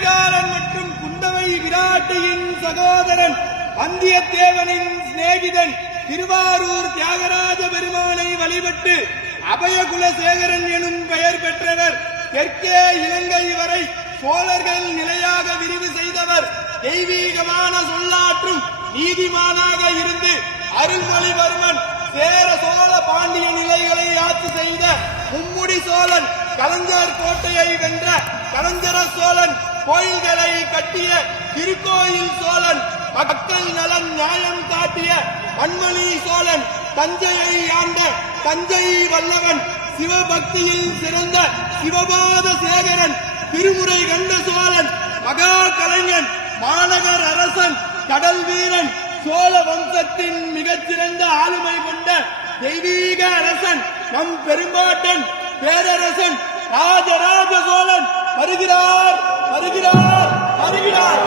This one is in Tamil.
கரிகாலன் மற்றும் குந்தவை விராட்டியின் சகோதரன், வந்தியத்தேவனின் சிநேகிதன், திருவாரூர் தியாகராஜ பெருமானை வழிபட்டு அபயகுலசேகரன் எனும் பெயர் பெற்றவர். தெற்கே இலங்கை வரை சோழர்கள் நிலையாக விரிவு செய்தவர். தெய்வீகமான சொல்லாற்றும் நீதிமானாக இருந்து அருள்மொழிவர்மன் சேர சோழ பாண்டிய நிலைகளை ஆட்சி செய்த மும்முடி சோழன், கலைஞர் கோட்டையை வென்ற கலைஞர சோழன், கோயில்களை கட்டிய திருக்கோயில் சோழன், மக்கள் நலன் நியாயம் காட்டிய மண்மணி சோழன், தஞ்சையை ஆண்ட தஞ்சை வல்லவன், சிவபக்தியில் சிறந்த சிவபாத சேகரன், திருமுறை கண்ட சோழன், மகா கலைஞன், மாநகர் அரசன், கடல் வீரன், சோழ வம்சத்தின் மிகச்சிறந்த ஆளுமை கொண்ட தெய்வீக அரசன், நம் பெரும்பாட்டன் பேரரசன் ராஜராஜ சோழன் வருகிறார் வருகிறார் வருகிறார்.